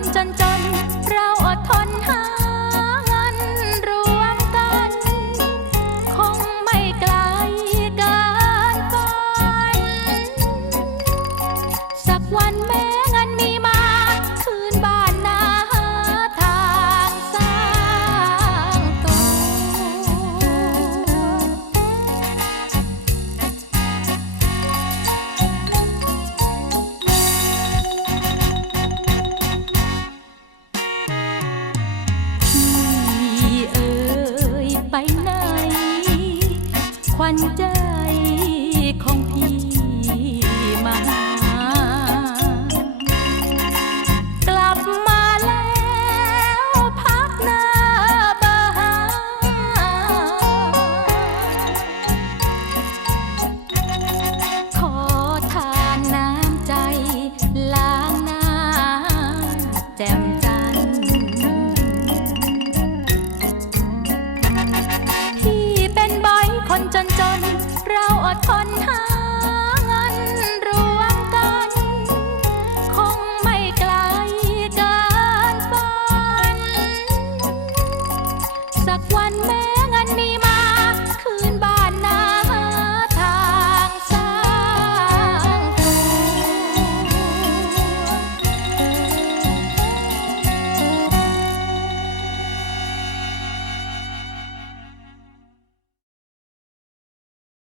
นจนจนเรา wonder จนจนเราอดทนหา